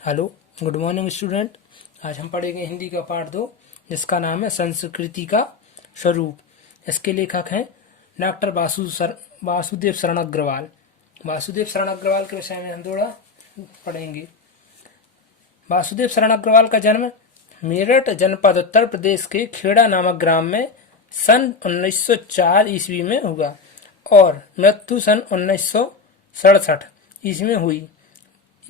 Hello, good morning student. आज हम पढ़ेंगे हिंदी का पाठ 2, जिसका नाम है संस्कृति का स्वरूप। इसके लेखक हैं डॉक्टर वासुदेव शरण अग्रवाल। वासुदेव शरण अग्रवाल के विषय में हम थोड़ा पढ़ेंगे। वासुदेव शरण अग्रवाल का जन्म मेरठ जनपद उत्तर प्रदेश के खेड़ा नामक ग्राम में सन 1904 ईस्वी में हुआ और मृत्यु सन 1967 ईस्वी में हुई।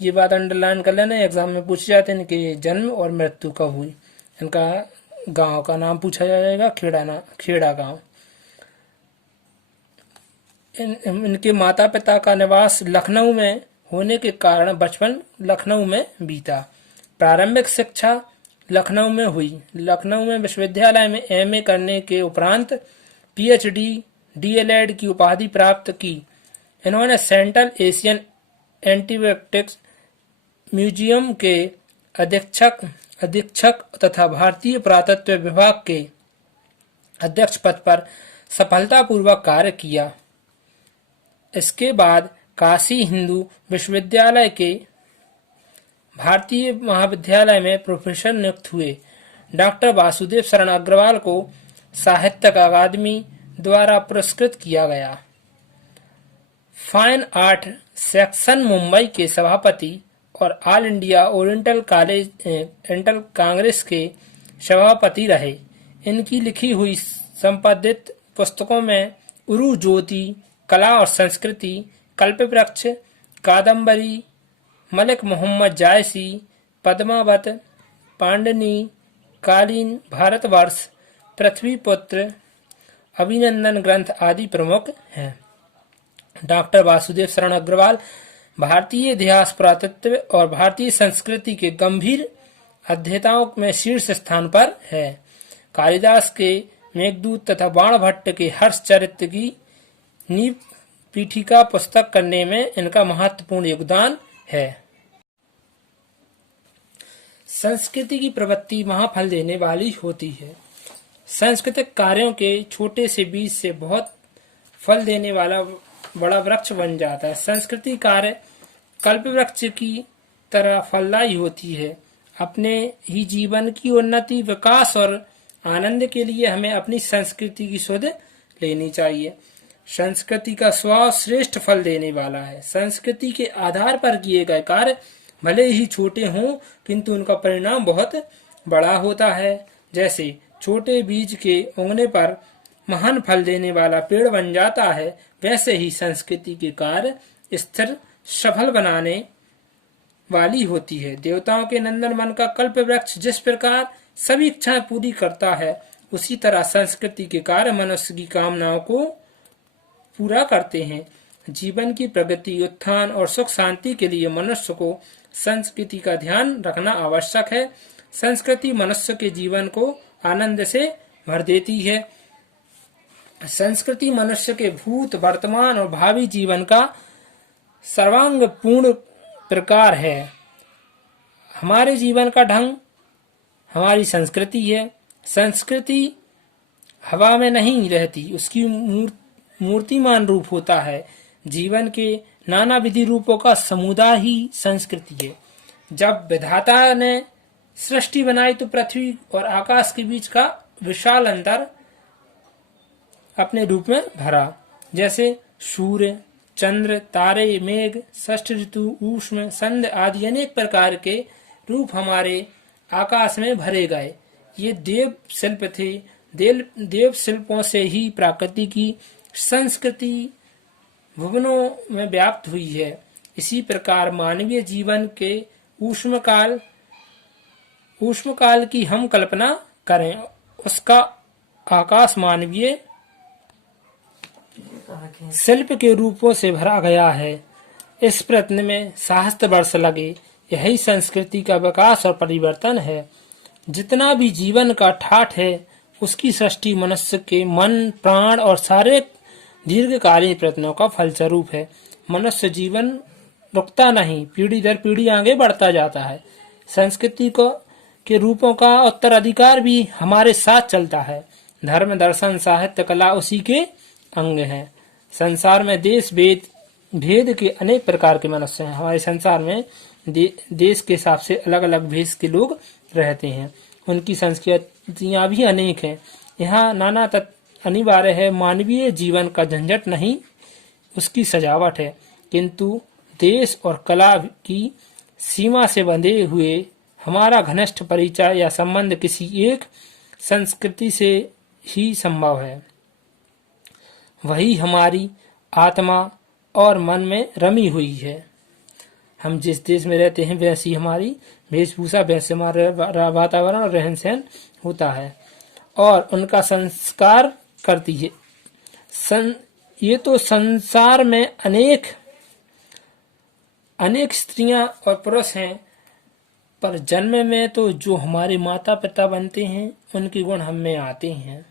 ये बात अंडरलाइन कर लेना, एग्जाम में पूछे जाते हैं कि जन्म और मृत्यु कब हुई। इनका गांव का नाम पूछा जाएगा, खेड़ा गांव। इनके माता पिता का निवास लखनऊ में होने के कारण बचपन लखनऊ में बीता। प्रारंभिक शिक्षा लखनऊ में हुई। लखनऊ में विश्वविद्यालय में एमए करने के उपरांत पीएचडी डीएलएड की उपाधि प्राप्त की। इन्होंने सेंट्रल एशियन एंटीबायोटिक्स म्यूजियम के अधीक्षक तथा भारतीय पुरातत्व विभाग के अध्यक्ष पद पर सफलतापूर्वक कार्य किया। इसके बाद काशी हिंदू विश्वविद्यालय के भारतीय महाविद्यालय में प्रोफेसर नियुक्त हुए। डॉक्टर वासुदेव शरण अग्रवाल को साहित्य अकादमी द्वारा पुरस्कृत किया गया। फाइन आर्ट सेक्शन मुंबई के सभापति और ऑल इंडिया ओरिएंटल कांग्रेस के सभापति रहे। इनकी लिखी हुई संपादित पुस्तकों में उरु ज्योति, कला और संस्कृति, कल्पवृक्ष, कादम्बरी, मलिक मोहम्मद जायसी, पद्मावत, पांडनी, कालीन, भारतवर्ष, पृथ्वीपुत्र, अभिनंदन ग्रंथ आदि प्रमुख हैं। डॉक्टर वासुदेव शरण अग्रवाल भारतीय इतिहास, पुरातत्व और भारतीय संस्कृति के गंभीर अध्येताओं में शीर्ष स्थान पर है। कालिदास के मेघदूत तथा बाणभट्ट के हर्षचरित्र की नींव पीठिका पुस्तक करने में इनका महत्वपूर्ण योगदान है। संस्कृति की प्रवृत्ति महाफल देने वाली होती है। सांस्कृतिक कार्यों के छोटे से बीज से बहुत फल देने वाला बड़ा वृक्ष बन जाता है। संस्कृति कार्य कल्पवृक्ष की तरह फलदायी होती है। अपने ही जीवन की उन्नति, विकास और आनंद के लिए हमें अपनी संस्कृति की सुध लेनी चाहिए। संस्कृति का स्वभाव श्रेष्ठ फल देने वाला है। संस्कृति के आधार पर किए गए कार्य भले ही छोटे हों, किंतु उनका परिणाम बहुत बड़ा होता है। जैसे छोटे बीज के उगने पर महान फल देने वाला पेड़ बन जाता है, वैसे ही संस्कृति के कार्य स्थिर सफल बनाने वाली होती है। देवताओं के नंदन वन का कल्प वृक्ष जिस प्रकार सभी इच्छाएं पूरी करता है, उसी तरह संस्कृति के कार्य मनुष्य की कामनाओं को पूरा करते हैं। जीवन की प्रगति, उत्थान और सुख शांति के लिए मनुष्य को संस्कृति का ध्यान रखना आवश्यक है। संस्कृति मनुष्य के जीवन को आनंद से भर देती है। संस्कृति मनुष्य के भूत, वर्तमान और भावी जीवन का सर्वांग पूर्ण प्रकार है। हमारे जीवन का ढंग हमारी संस्कृति है। संस्कृति हवा में नहीं रहती, उसकी मूर्तिमान रूप होता है। जीवन के नाना विधि रूपों का समुदाय ही संस्कृति है। जब विधाता ने सृष्टि बनाई तो पृथ्वी और आकाश के बीच का विशाल अंतर अपने रूप में भरा। जैसे सूर्य, चंद्र, तारे, मेघ, षष्ठ ऋतु, ऊष्म, संध आदि अनेक प्रकार के रूप हमारे आकाश में भरे गए। ये देव शिल्प थे। देव शिल्पों से ही प्रकृति की संस्कृति भुवनों में व्याप्त हुई है। इसी प्रकार मानवीय जीवन के ऊष्म काल की हम कल्पना करें, उसका आकाश मानवीय शिल्प के रूपों से भरा गया है। इस प्रयत्न में सहस्त्र वर्ष लगे। यही संस्कृति का विकास और परिवर्तन है। जितना भी जीवन का ठाठ है, उसकी सृष्टि मनुष्य के मन, प्राण और सारे दीर्घकालीन प्रयत्नों का फलस्वरूप है। मनुष्य जीवन रुकता नहीं, पीढ़ी दर पीढ़ी आगे बढ़ता जाता है। संस्कृति के रूपों का उत्तराधिकार भी हमारे साथ चलता है। धर्म, दर्शन, साहित्य, कला उसी के अंग हैं। संसार में देश भेद के अनेक प्रकार के मनुष्य हैं। हमारे संसार में देश के हिसाब से अलग अलग भेष के लोग रहते हैं। उनकी संस्कृतियां भी अनेक हैं। यहाँ नाना तत्व अनिवार्य है। मानवीय जीवन का झंझट नहीं, उसकी सजावट है, किंतु देश और कला की सीमा से बंधे हुए हमारा घनिष्ठ परिचय या संबंध किसी एक संस्कृति से ही संभव है। वही हमारी आत्मा और मन में रमी हुई है। हम जिस देश में रहते हैं वैसी हमारी वेशभूषा, वैसे हमारा वातावरण और रहन सहन होता है और उनका संस्कार करती है। ये तो संसार में अनेक स्त्रियां और पुरुष हैं, पर जन्म में तो जो हमारे माता पिता बनते हैं उनके गुण हम में आते हैं।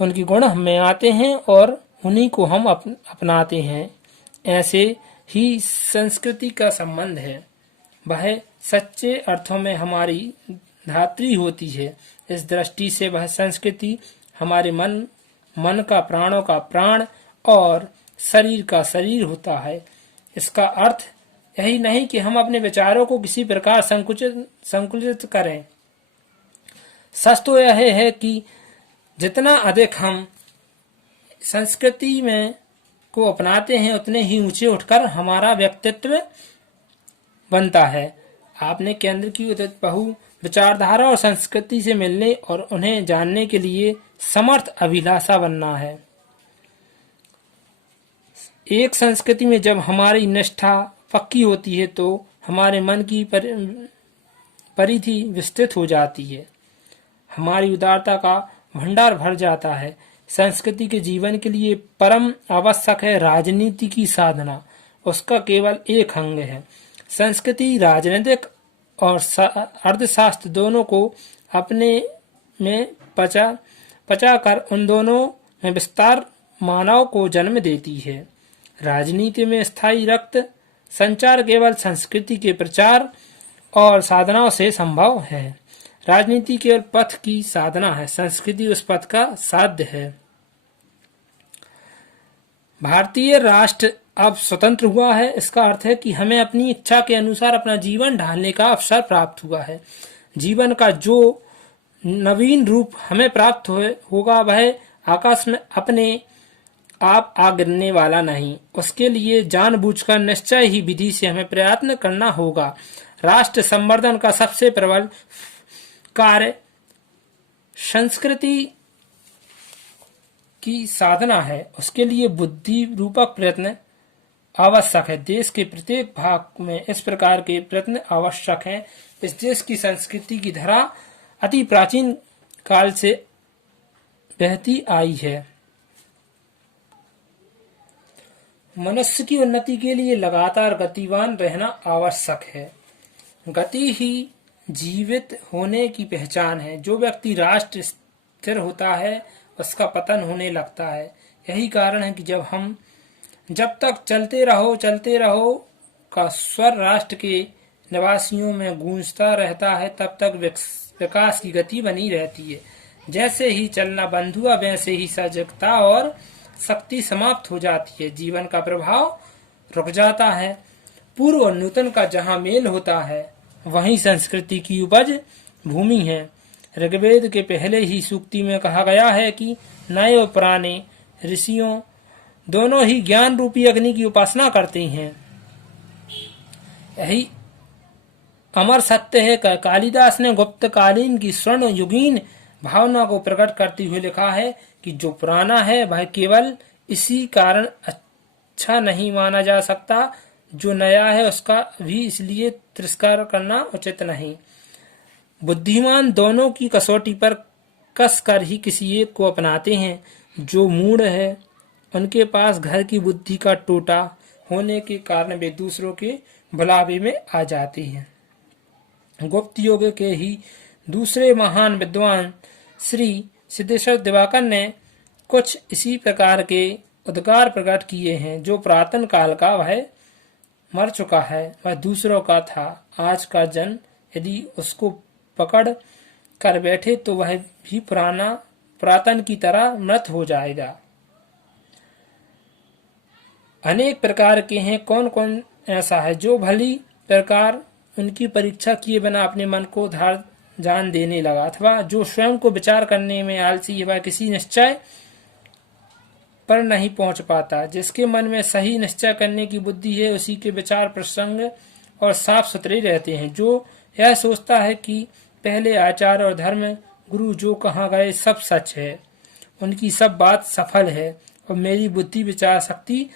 उनके गुण हम में आते हैं और उन्हीं को हम अपनाते हैं। ऐसे ही संस्कृति का संबंध है। वह सच्चे अर्थों में हमारी धात्री होती है। इस दृष्टि से वह संस्कृति हमारे मन का, प्राणों का प्राण और शरीर का शरीर होता है। इसका अर्थ यही नहीं कि हम अपने विचारों को किसी प्रकार संकुचित करें। सच तो यह है कि जितना अधिक हम संस्कृति में को अपनाते हैं उतने ही ऊंचे उठकर हमारा व्यक्तित्व बनता है। आपने केंद्र की उदित बहु विचारधारा और संस्कृति से मिलने और उन्हें जानने के लिए समर्थ अभिलाषा बनना है। एक संस्कृति में जब हमारी निष्ठा पक्की होती है तो हमारे मन की परिधि विस्तृत हो जाती है, हमारी उदारता का भंडार भर जाता है। संस्कृति के जीवन के लिए परम आवश्यक है राजनीति की साधना, उसका केवल एक अंग है। संस्कृति राजनीतिक और अर्थशास्त्र दोनों को अपने में पचा कर उन दोनों में विस्तार मानव को जन्म देती है। राजनीति में स्थायी रक्त संचार केवल संस्कृति के प्रचार और साधनाओं से संभव है। राजनीति केवल पथ की साधना है, संस्कृति उस पथ का साध्य है। भारतीय राष्ट्र अब स्वतंत्र हुआ है। इसका अर्थ है कि हमें अपनी इच्छा के अनुसार अपना जीवन ढालने का अवसर प्राप्त हुआ है। जीवन का जो नवीन रूप हमें प्राप्त होगा वह आकाश में अपने आप आ गिरने वाला नहीं। उसके लिए जानबूझकर निश्चय ही विधि से हमें प्रयत्न करना होगा। राष्ट्र संवर्धन का सबसे प्रबल कार्य संस्कृति की साधना है। उसके लिए बुद्धि रूपक प्रयत्न आवश्यक है। देश के प्रत्येक भाग में इस प्रकार के प्रयत्न आवश्यक हैं। इस देश की संस्कृति की धारा अति प्राचीन काल से बहती आई है। मनुष्य की उन्नति के लिए लगातार गतिवान रहना आवश्यक है। गति ही जीवित होने की पहचान है। जो व्यक्ति राष्ट्र स्थिर होता है उसका पतन होने लगता है। यही कारण है कि जब तक चलते रहो का स्वर राष्ट्र के निवासियों में गूंजता रहता है तब तक विकास की गति बनी रहती है। जैसे ही चलना बंद हुआ वैसे ही सजगता और शक्ति समाप्त हो जाती है। जीवन का प्रभाव रुक जाता है। पूर्व और नूतन का जहाँ मेल होता है वहीं संस्कृति की उपज भूमि है। ऋग्वेद के पहले ही सूक्ति में कहा गया है कि नए और पुराने ऋषियों दोनों ही ज्ञान रूपी अग्नि की उपासना करते हैं। यही अमर सत्य है। कालिदास ने गुप्तकालीन की स्वर्ण युगीन भावना को प्रकट करते हुए लिखा है कि जो पुराना है वह केवल इसी कारण अच्छा नहीं माना जा सकता, जो नया है उसका भी इसलिए तिरस्कार करना उचित नहीं। बुद्धिमान दोनों की कसौटी पर कस कर ही किसी एक को अपनाते हैं। जो मूढ़ है उनके पास घर की बुद्धि का टोटा होने के कारण वे दूसरों के भुलावे में आ जाते हैं। गुप्त युग के ही दूसरे महान विद्वान श्री सिद्धेश्वर दिवाकर ने कुछ इसी प्रकार के उद्गार प्रकट किए हैं। जो पुरातन काल का वह मर चुका है, वह दूसरों का था। आज का जन यदि उसको पकड़ कर बैठे तो वह भी पुरातन की तरह मृत हो जाएगा। अनेक प्रकार के हैं, कौन कौन ऐसा है जो भली प्रकार उनकी परीक्षा किए बिना अपने मन को धार जान देने लगा, अथवा जो स्वयं को विचार करने में आलसी वह किसी निश्चय पर नहीं पहुंच पाता। जिसके मन में सही निश्चय करने की बुद्धि है उसी के विचार प्रसंग और साफ सुथरे रहते हैं। जो यह सोचता है कि पहले आचार और धर्म गुरु जो कहा गए सब सच है, उनकी सब बात सफल है और मेरी बुद्धि विचार शक्ति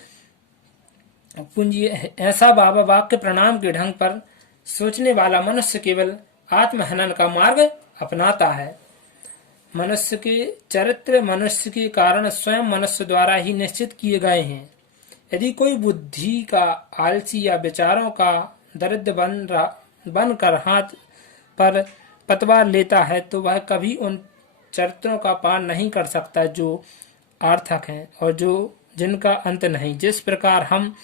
पूंजी है, ऐसा बाबा वाक्य प्रणाम के ढंग पर सोचने वाला मनुष्य केवल आत्महनन का मार्ग अपनाता है। मनुष्य के चरित्र मनुष्य के कारण स्वयं मनुष्य द्वारा ही निश्चित किए गए हैं। यदि कोई बुद्धि का आलसी या विचारों का दरिद्र बनकर हाथ पर पतवार लेता है तो वह कभी उन चरित्रों का पार नहीं कर सकता जो आर्थक हैं और जिनका अंत नहीं। जिस प्रकार हम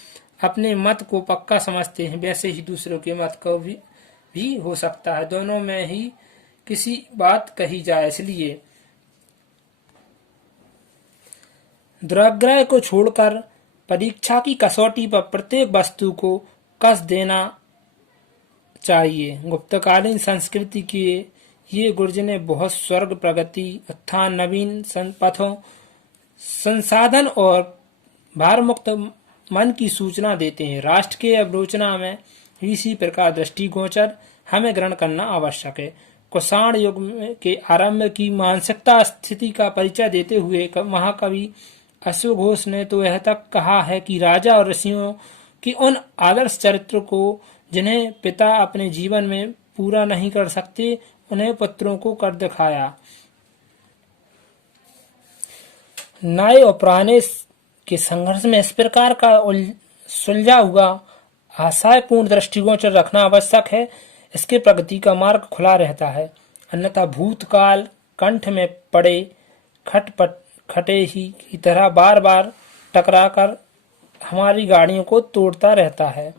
अपने मत को पक्का समझते हैं वैसे ही दूसरों के मत को भी हो सकता है। दोनों में ही किसी बात कही जाए, इसलिए दुराग्रह को छोड़कर परीक्षा की कसौटी पर प्रत्येक वस्तु को कस देना चाहिए। गुप्तकालीन संस्कृति के ये गुर्जने बहुत स्वर्ग, प्रगति, उत्थान, नवीन पथों, संसाधन और भारमुक्त मन की सूचना देते हैं। राष्ट्र के अवलोचना में इसी प्रकार दृष्टिगोचर हमें ग्रहण करना आवश्यक है। कुषाण युग के आरंभ की मानसिकता स्थिति का परिचय देते हुए महाकवि अश्वघोष ने तो यह तक कहा है कि राजा और ऋषियों की उन आदर्श चरित्र को जिन्हें पिता अपने जीवन में पूरा नहीं कर सकते उन्हें पुत्रों को कर दिखाया। नए और पुराने के संघर्ष में इस प्रकार का सुलझा हुआ आशयपूर्ण दृष्टिकोण रखना आवश्यक है। इसके प्रगति का मार्ग खुला रहता है, अन्यथा भूतकाल कंठ में पड़े खटे ही की तरह बार बार टकराकर हमारी गाड़ियों को तोड़ता रहता है।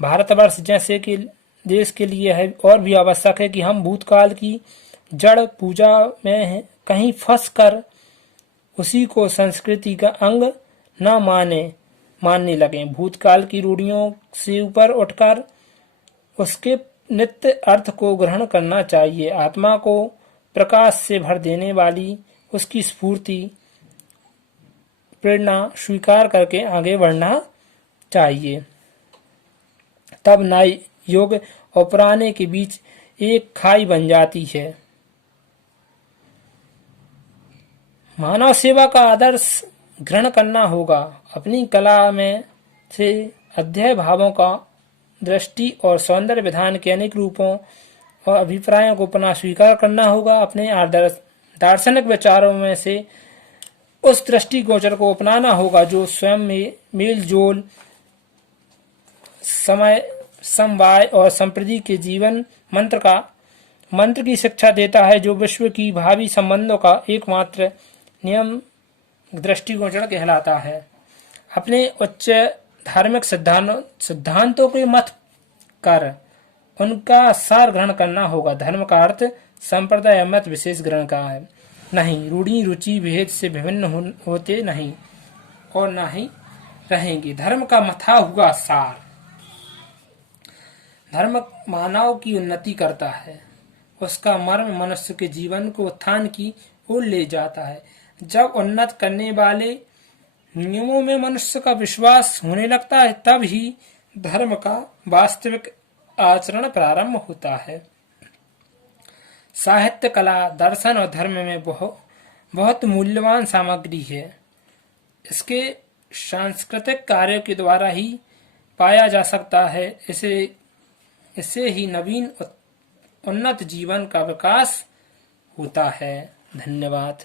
भारतवर्ष जैसे कि देश के लिए है और भी आवश्यक है कि हम भूतकाल की जड़ पूजा में कहीं फंस कर उसी को संस्कृति का अंग न मानने लगे। भूतकाल की रूढ़ियों से ऊपर उठकर उसके नित्य अर्थ को ग्रहण करना चाहिए। आत्मा को प्रकाश से भर देने वाली उसकी स्फूर्ति प्रेरणा स्वीकार करके आगे बढ़ना चाहिए। तब नए युग और पुराने के बीच एक खाई बन जाती है। मानव सेवा का आदर्श ग्रहण करना होगा। अपनी कला में से अध्यय भावों का दृष्टि और सौंदर्य विधान के अनेक रूपों और अभिप्रायों को पुनः स्वीकार करना होगा। अपने दार्शनिक विचारों में से उस दृष्टिगोचर को अपनाना होगा जो स्वयं में मेल जोल, समय, समवाय और संप्रति के जीवन मंत्र की शिक्षा देता है, जो विश्व की भावी संबंधों का एकमात्र नियम दृष्टिगोचर कहलाता है। अपने उच्च धार्मिक सिद्धांतों के मत कर उनका सार ग्रहण करना होगा। धर्म का अर्थ संप्रदाय मत विशेष ग्रहण का है, नहीं रूढ़ी रुचि भेद से विभिन्न होते नहीं और न ही रहेंगे। धर्म का मथा हुआ सार। धर्म मानव की उन्नति करता है, उसका मर्म मनुष्य के जीवन को उत्थान की ओर ले जाता है। जब उन्नत करने वाले नियमों में मनुष्य का विश्वास होने लगता है तब ही धर्म का वास्तविक आचरण प्रारंभ होता है। साहित्य, कला, दर्शन और धर्म में बहुत मूल्यवान सामग्री है। इसके सांस्कृतिक कार्यों के द्वारा ही पाया जा सकता है। इससे ही नवीन उन्नत जीवन का विकास होता है। धन्यवाद।